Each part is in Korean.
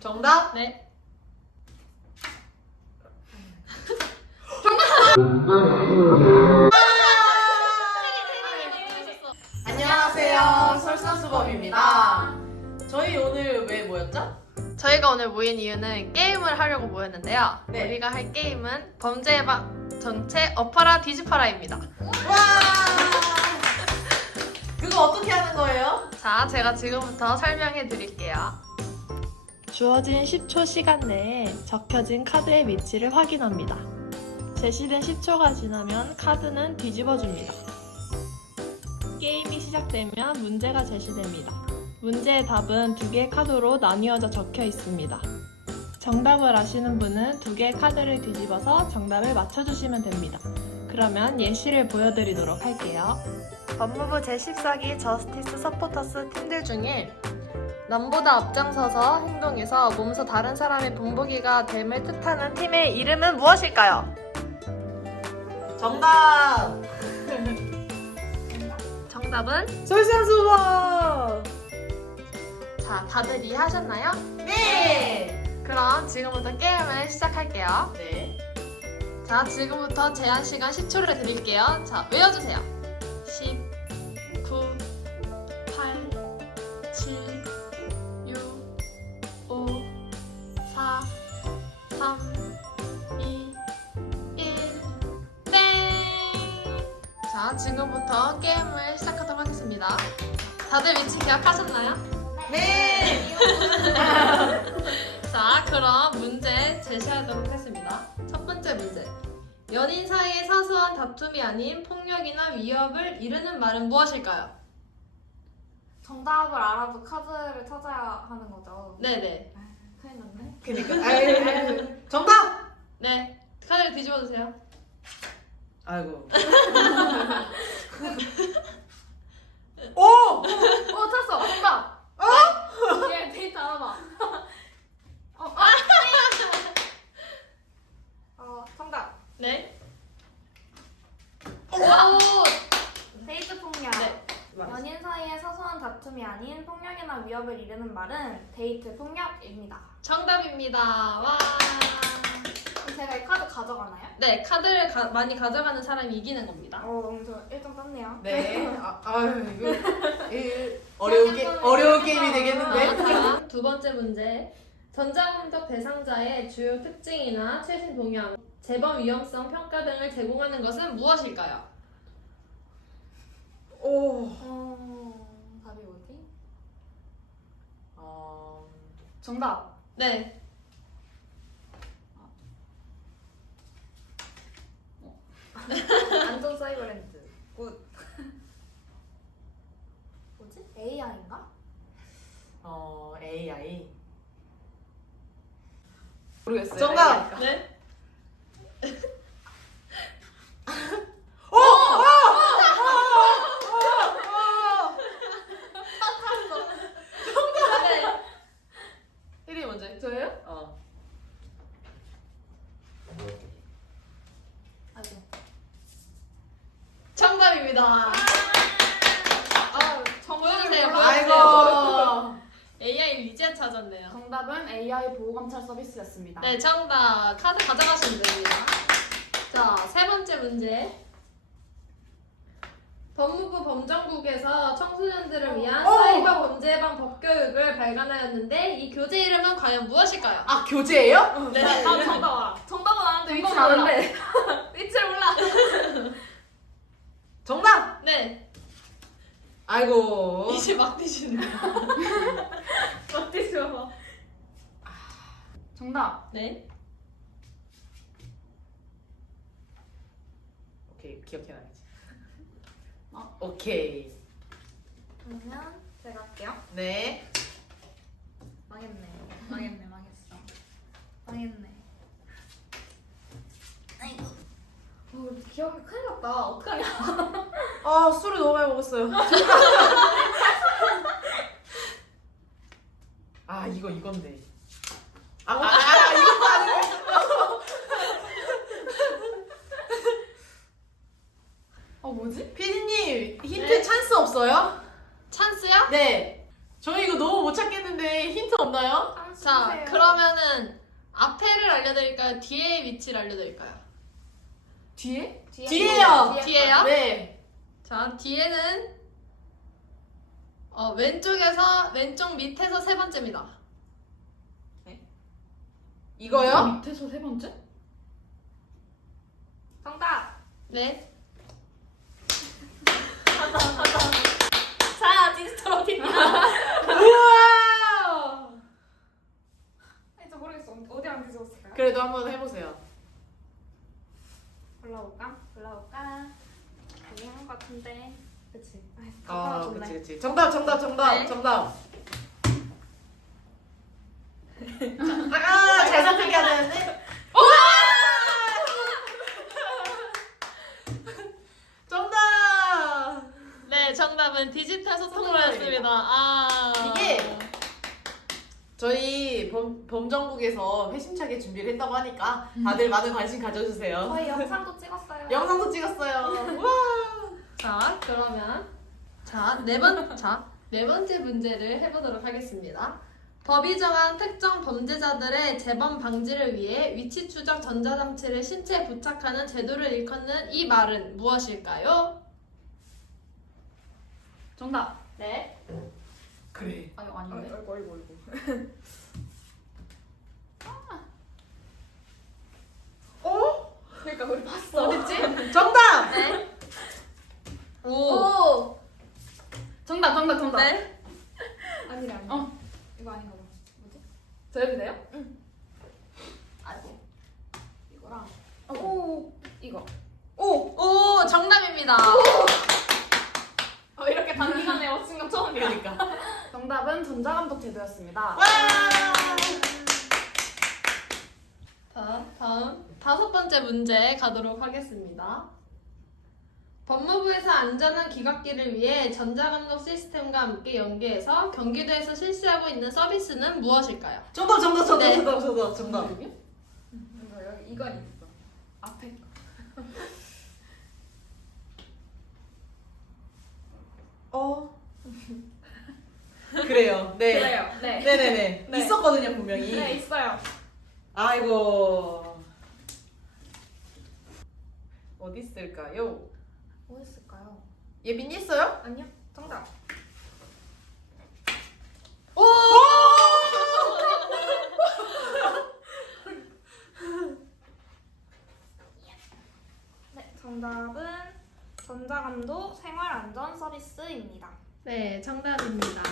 정답? 네. 안녕하세요. 설사수범입니다. 저희 오늘 왜 모였죠? 저희가 오늘 모인 이유는 게임을 하려고 모였는데요. 네. 우리가 할 게임은 범죄 예방 정체 엎어라 뒤집어라입니다. 와! 그거 어떻게 하는 거예요? 자, 제가 지금부터 설명해 드릴게요. 주어진 10초 시간 내에 적혀진 카드의 위치를 확인합니다. 제시된 10초가 지나면 카드는 뒤집어 줍니다. 게임이 시작되면 문제가 제시됩니다. 문제의 답은 두 개의 카드로 나뉘어져 적혀 있습니다. 정답을 아시는 분은 두 개의 카드를 뒤집어서 정답을 맞춰주시면 됩니다. 그러면 예시를 보여드리도록 할게요. 법무부 제14기 저스티스 서포터스 팀들 중에 남보다 앞장서서 행동해서 몸소 다른 사람의 본보기가 됨을 뜻하는 팀의 이름은 무엇일까요? 정답! 정답은 설사수범! 자 다들 이해하셨나요? 네! 그럼 지금부터 게임을 시작할게요. 네. 자 지금부터 제한 시간 10초를 드릴게요. 자 외워주세요. 자 지금부터 게임을 시작하도록 하겠습니다. 다들 위치 기억하셨나요? 네! 자, 그럼 문제 제시하도록 하겠습니다. 첫 번째 문제. 연인 사이의 사소한 다툼이 아닌 폭력이나 위협을 이르는 말은 무엇일까요? 정답을 알아도 카드를 찾아야 하는 거죠. 네네. 큰일 났네. 그니까. 아유, 정답! 네. 카드를 뒤집어 주세요. 아이고. 오! 어, 찾았어! 정답! 어? 얘 데이트 알아봐. 어, 아! 어, 정답. 네. 오! 데이트 폭력. 네. 연인 사이의 사소한 다툼이 아닌 폭력이나 위협을 이르는 말은 데이트 폭력입니다. 정답입니다. 와. 그럼 제가 이 카드 가져가나요? 네, 카드를 가- 많이 가져가는 사람이 이기는 겁니다. 어, 저 1점 땄네요. 네. 아, 아유, 이거. 이 어려운, 게, 어려운 게임이 되겠는데? 자, 다음 두 번째 문제. 전자공적 대상자의 주요 특징이나 최신 동향, 재범 위험성 평가 등을 제공하는 것은 무엇일까요? 오. 어, 답이 뭐지? 어, 정답. 네. 안전 사이버랜드. 굿. 뭐지? AI인가? 어, AI. 모르겠어요. 정답! 네. 네. 1위 먼저 해. 저예요? 어. 아이고. 정답입니다. 아, 보여주세요. 아이고. AI 리지아 찾았네요. 정답은 AI 보호감찰 서비스였습니다. 네, 정답. 카드 가져가시면 됩니다. 자, 세 번째 문제. 법무부 범정국에서 청소년들을 위한 어! 사이버 범죄 예방 법교육을 발간하였는데 이 교재 이름은 과연 무엇일까요? 아, 교재예요? 네. 다음 정답 알아. 정답은 아는데 정답 몰라. 위치를 몰라. 정답! 네. 아이고. 이제 막 뒤지네. 막 뒤져. 정답. 네. 오케이, 기억해놔야지. 어? 오케이. 그러면 제가 할게요. 네. 망했네. 망했네. 망했어. 망했네. 아이고. 어, 기억이 큰일 났다. 어떡하냐. 아, 술을 너무 많이 먹었어요. 이거 이건데. 아, 아, 아 이거 아니고. 어, 뭐지? 피디님, 힌트 네. 찬스 없어요? 찬스요? 네. 저희 이거 너무 못 찾겠는데 힌트 없나요? 찬스 자, 맞추세요. 그러면은 앞에를 알려드릴까요? 뒤의 위치를 알려드릴까요? 뒤에? 뒤에 뒤에요. 뒤에 뒤에요? 네. 자, 뒤에는 어, 왼쪽에서 왼쪽 밑에서 세 번째입니다. 이거요? 밑에서 세 번째? 정답. 네. 자, 디지털 어디냐? 우와! 아니, 저 모르겠어. 어디랑 뒤집었을까요? 그래도 한번 해보세요. 골라볼까? 골라볼까? 여기 한것 같은데. 그치. 아, 떨어졌네. 그치, 그치. 정답, 정답, 정답, 네. 정답. 아, 되는데. 정답! 네, 정답은 디지털 소통으로였습니다. 아. 이게 저희 범, 범정국에서 회심차게 준비를 했다고 하니까 다들 많은 관심 가져주세요. 저희 영상도 찍었어요. 영상도 찍었어요. 우와! 자, 그러면 자, 네 번, 자, 네 번째 문제를 해보도록 하겠습니다. 법이 정한 특정 범죄자들의 재범 방지를 위해 위치 추적 전자장치를 신체에 부착하는 제도를 일컫는 이 말은 무엇일까요? 정답. 네. 그래. 아니 아닌데. 아이고, 아이고, 아이고. 어? 그러니까 우리 봤어. 어딨지? 정답! 네. 오. 오! 정답 정답 정답. 네. 아니래. 어. 이거 아닌가 봐. 저 해도 돼요? 아이고. 이거랑. 오! 이거. 오, 정답입니다. 어, 이렇게 단기간에 맞춘 건 처음이야. 그러니까. 정답은 전자감독 제도였습니다. 와! 자, 다음 다섯 번째 문제 가도록 하겠습니다. 법무부에서 안전한 귀갓길을 위해 전자감독 시스템과 함께 연계해서 경기도에서 실시하고 있는 서비스는 무엇일까요? 정답, 정답, 정답, 네. 정답, 정답, 정답. 이거, 여기, 이건 있어. 앞에 거. 어? 그래요. 네. 그래요. 네. 네네네. 네. 있었거든요, 분명히. 네, 있어요. 아이고. 어디 있을까요? 뭐 했을까요? 예빈이 했어요? 아니요. 정답. 오! 네, 정답은 전자감독 생활안전 서비스입니다. 네, 정답입니다.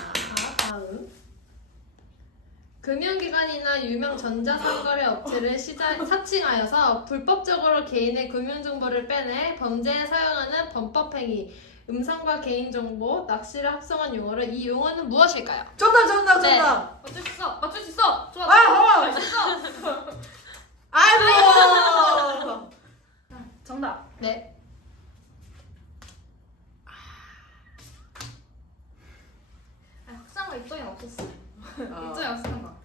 금융기관이나 유명 전자상거래 업체를 시작, 사칭하여서 불법적으로 개인의 금융정보를 빼내 범죄에 사용하는 범법행위, 음성과 개인정보, 낚시를 합성한 용어로 이 용어는 무엇일까요? 정답, 정답, 네. 정답. 맞출 수 있어. 맞출 수 있어. 좋아. 아, 좋아. 어! 아이고! 정답. 네. 아, 거 이쪽엔 없었어. 어, 이쪽에 없었던 거.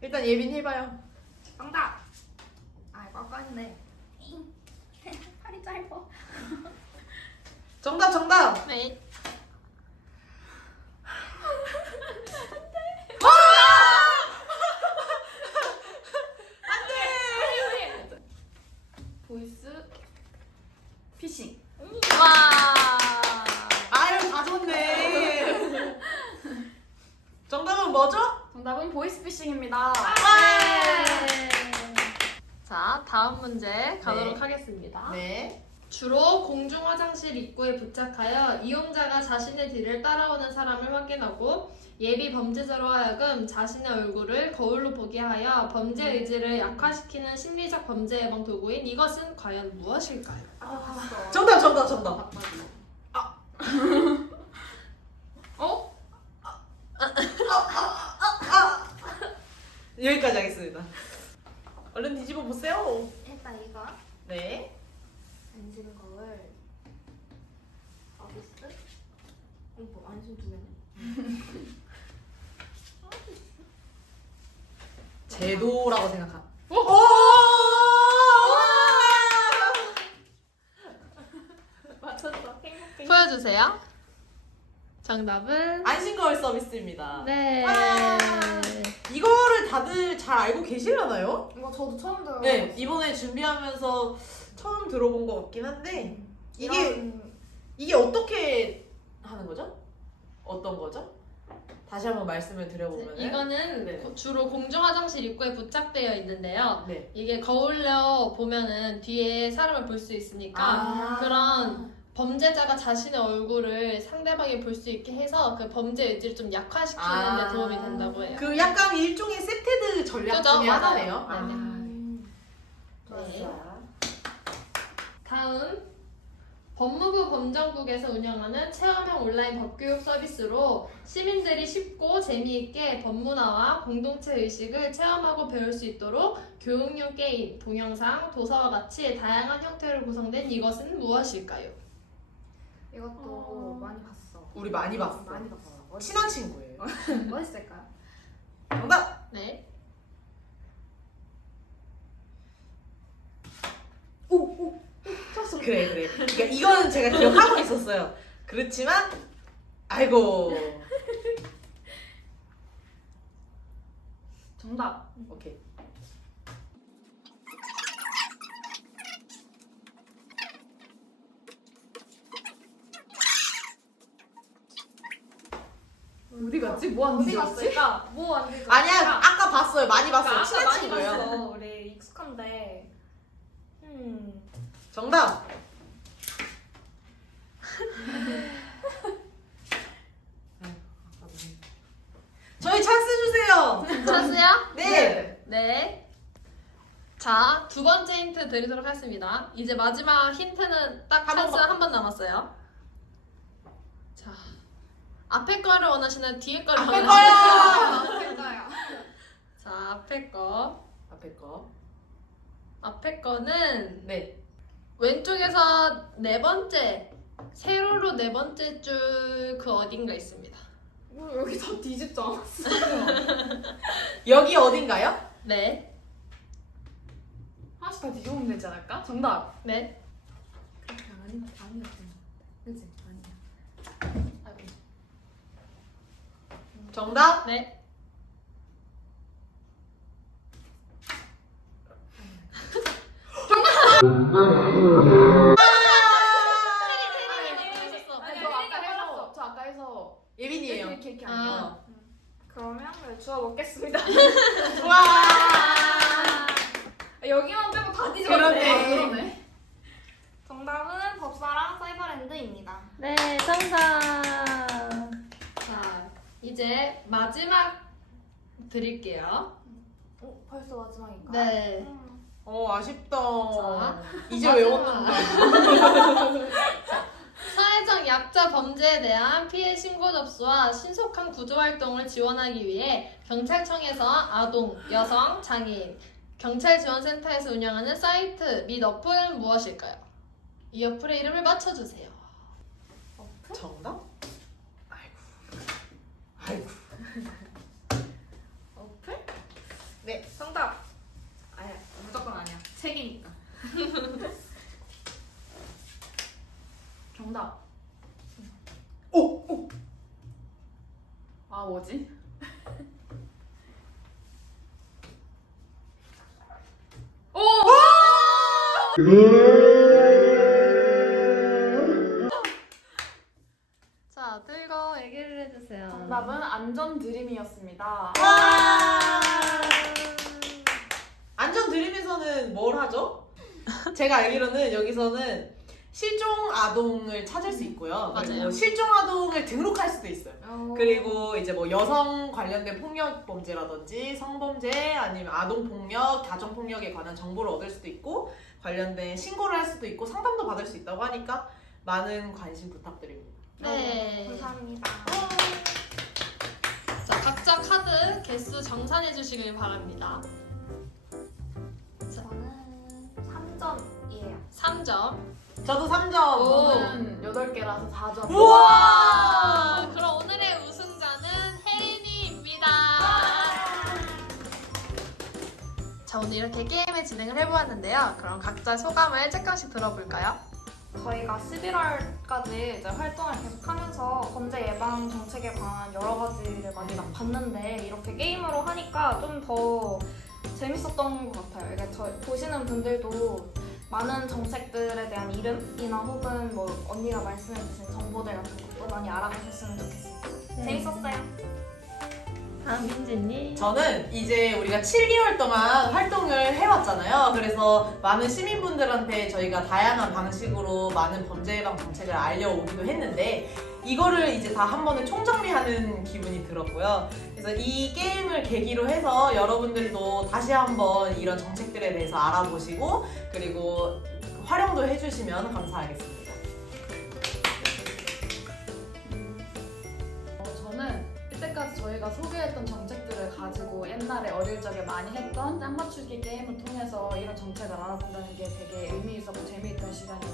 일단 예빈이 해봐요. 정답. 아, 했네. 팔이 짧아. 정답, 정답. 네. 보이스 피싱. 와. 아유, 다 좋네. 정답은 뭐죠? 정답은 보이스피싱입니다. 네. 자, 다음 문제 가도록 네. 하겠습니다. 네. 주로 공중 화장실 입구에 부착하여 이용자가 자신의 뒤를 따라오는 사람을 확인하고 예비 범죄자로 하여금 자신의 얼굴을 거울로 보게 하여 범죄 의지를 약화시키는 심리적 범죄 예방 도구인 이것은 과연 무엇일까요? 아, 봤어. 정답, 정답, 정답. 어? 여기까지 하겠습니다. 얼른 뒤집어 보세요. 일단 이거 네. 안심 거울. 서비스. 어, 뭐 안심 두 개네. 제도라고 생각하. 오! 맞췄어. 행복해. 보여주세요. 정답은 안심거울 서비스입니다. 네. 와. 이거를 다들 잘 알고 계시려나요? 이거 저도 처음 들어요. 네, 이번에 준비하면서 처음 들어본 것 같긴 한데 이게 이런- 이게 어떻게 하는 거죠? 어떤 거죠? 다시 한번 말씀을 드려보면 이거는 네. 고- 주로 공중 화장실 입구에 부착되어 있는데요. 네. 이게 거울로 보면은 뒤에 사람을 볼 수 있으니까 아. 그런 범죄자가 자신의 얼굴을 상대방이 볼 수 있게 해서 그 범죄 의지를 좀 약화시키는 아. 데 도움이 된다고 해요. 그 약간 일종의 세테드 전략 그죠? 중에 맞아요. 하나네요. 네, 네. 음. 좋았어요. 다음 법무부 범정국에서 운영하는 체험형 온라인 법교육 서비스로 시민들이 쉽고 재미있게 법문화와 공동체 의식을 체험하고 배울 수 있도록 교육용 게임, 동영상, 도서와 같이 다양한 형태로 구성된 이것은 무엇일까요? 이것도 어. 많이 봤어. 우리 많이 봤어. 많이 봤어. 친한 친구예요. 뭐 했을까요? 정답. 네. 그래 그래. 그러니까 이거는 제가 기억하고 있었어요. 그렇지만 아이고. 정답. 오케이. 어디 갔지? 뭐 하는 어디 지 갔을까? 뭐 갔을까? 아니야 아까 봤어요. 많이 봤어요. 아까 친한 친구예요. 봤어. 우리 익숙한데. 음. 정답. 저희 찬스 주세요. 찬스요? 네. 네. 자, 두 번째 힌트 드리도록 하겠습니다. 이제 마지막 힌트는 딱 한 찬스 번만. 한번 남았어요. 자, 앞에 거를 원하시나요? 뒤에 거를 앞에? 거요. 진짜야. 자, 앞에 거. 앞에 거. 앞에 거는 네. 왼쪽에서 네 번째, 세로로 네 번째 줄 그 어딘가 있습니다. 뭐 여기 다 뒤집지 않았어. 여기 어딘가요? 네. 하나씩 다 뒤집으면 되지 않을까? 정답. 네. 아니 아니야. 그지 아니야. 아이고. 정답. 네. 아니, 저 아까 해서, 저 아까 해서. 예빈이에요. 이렇게, 이렇게 아. 그러면 네, 주워 먹겠습니다. 와. 여기만 빼고 다 뒤집었네. 그러네. 아, 그러네. 정답은 법사랑 사이버랜드입니다. 네, 정답. 자, 이제 마지막 드릴게요. 어, 벌써 마지막인가? 네. 음. 어 아쉽다. 자, 이제 마지막. 외웠는데. 사회적 약자 범죄에 대한 피해 신고 접수와 신속한 구조 활동을 지원하기 위해 경찰청에서 아동, 여성, 장애인, 경찰 지원센터에서 운영하는 사이트 및 어플은 무엇일까요? 이 어플의 이름을 맞춰주세요. 정답? 아이고. 아이고. 정답. 아니야 무조건 아니야. 책이니까. 정답. 오. 오. 아, 뭐지? 자, 들고 얘기를 해주세요. 정답은 안전 드림이었습니다. 와. 안전 드림에서는 뭘 하죠? 제가 알기로는 여기서는 실종 아동을 찾을 수 있고요. 맞아요. 그리고 실종 아동을 등록할 수도 있어요. 그리고 이제 뭐 여성 관련된 폭력 범죄라든지 성범죄 아니면 아동 폭력, 가정 폭력에 관한 정보를 얻을 수도 있고 관련된 신고를 할 수도 있고 상담도 받을 수 있다고 하니까 많은 관심 부탁드립니다. 네. 감사합니다. 자, 각자 카드 개수 정산해 주시길 바랍니다. 저는 3점이에요. 3점. 저도 3점. 오. 저는 8개라서 4점. 우와! 그럼 오늘의 우승자는 혜인이입니다. 자, 오늘 이렇게 게임을 진행을 해보았는데요. 그럼 각자 소감을 조금씩 들어볼까요? 저희가 11월까지 이제 활동을 계속하면서 범죄 예방 정책에 관한 여러 가지를 많이 막 봤는데 이렇게 게임으로 하니까 좀 더 재밌었던 것 같아요. 이게 저 보시는 분들도 많은 정책들에 대한 이름이나 혹은 뭐 언니가 말씀해주신 정보들 같은 것도 많이 알아가셨으면 좋겠어요. 재밌었어요. 다음 민지님. 저는 이제 우리가 7개월 동안 활동을 해왔잖아요. 그래서 많은 시민분들한테 저희가 다양한 방식으로 많은 범죄 예방 정책을 알려오기도 했는데 이거를 이제 다 한 번에 총정리하는 기분이 들었고요. 그래서 이 게임을 계기로 해서 여러분들도 다시 한번 이런 정책들에 대해서 알아보시고 그리고 활용도 해주시면 감사하겠습니다. 어, 저는 이때까지 저희가 소개했던 정책들을 가지고 옛날에 어릴 적에 많이 했던 짱 맞추기 게임을 통해서 이런 정책을 알아본다는 게 되게 의미 있었고 재미있던 시간이,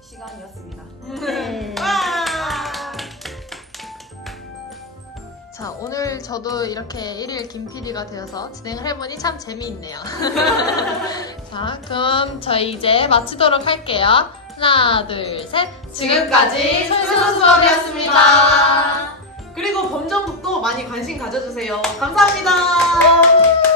시간이었습니다. 오늘 저도 이렇게 1일 김 PD가 되어서 진행을 해보니 참 재미있네요. 자, 그럼 저희 이제 마치도록 할게요. 하나, 둘, 셋. 지금까지 솔선수범이었습니다. 그리고 범정국도 많이 관심 가져주세요. 감사합니다.